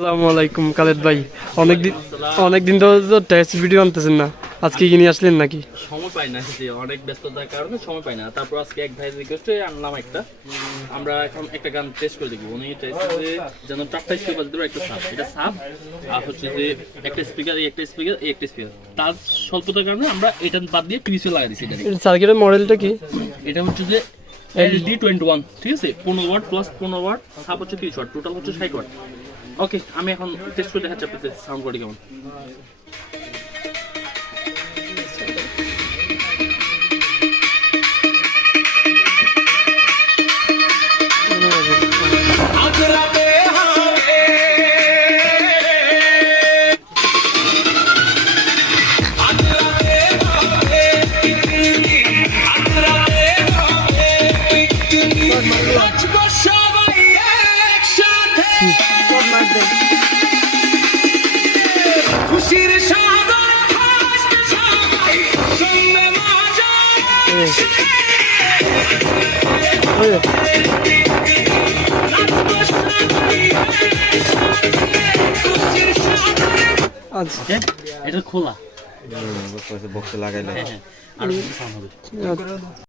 আসসালামু আলাইকুম খালেদ ভাই, অনেকদিন তো টেস্ট ভিডিও আনতেছেন না, আজকে কি নিয়ে আসলেন নাকি? সময় পাই না, অনেক ব্যস্ততার কারণে সময় পাই না। তারপর আজকে এক ভাইয়ের রিকোয়েস্টে আনলাম একটা। আমরা এখন একটা গান টেস্ট করে দেখবো। উনি চাইছে যেন 4টা স্পিকার বাজে দেবো, একটা সাব, এটা সাব আর হচ্ছে যে একটা স্পিকার, এই একটা স্পিকার, এই একটা স্পিকার। তার স্বল্পতার কারণে আমরা এটা বাদ দিয়ে পিভিসি লাগাই দিচ্ছি। সার্কিটের মডেলটা কি? এটা হচ্ছে যে LD21, ঠিক আছে? 15 ওয়াট প্লাস 15 ওয়াট, সাব হচ্ছে 30 ওয়াট, টোটাল হচ্ছে 60 ওয়াট। ওকে, আমি এখন টেস্ট করে দেখাচ্ছি আপনাদের সাউন্ড কোয়ালিটি কেমন। খুশির সাগর ভাসতে সবাই সঙ্গে মজা আচ্ছা, এটা খোলা বক্সে লাগাইলে আর সাউন্ড হবে।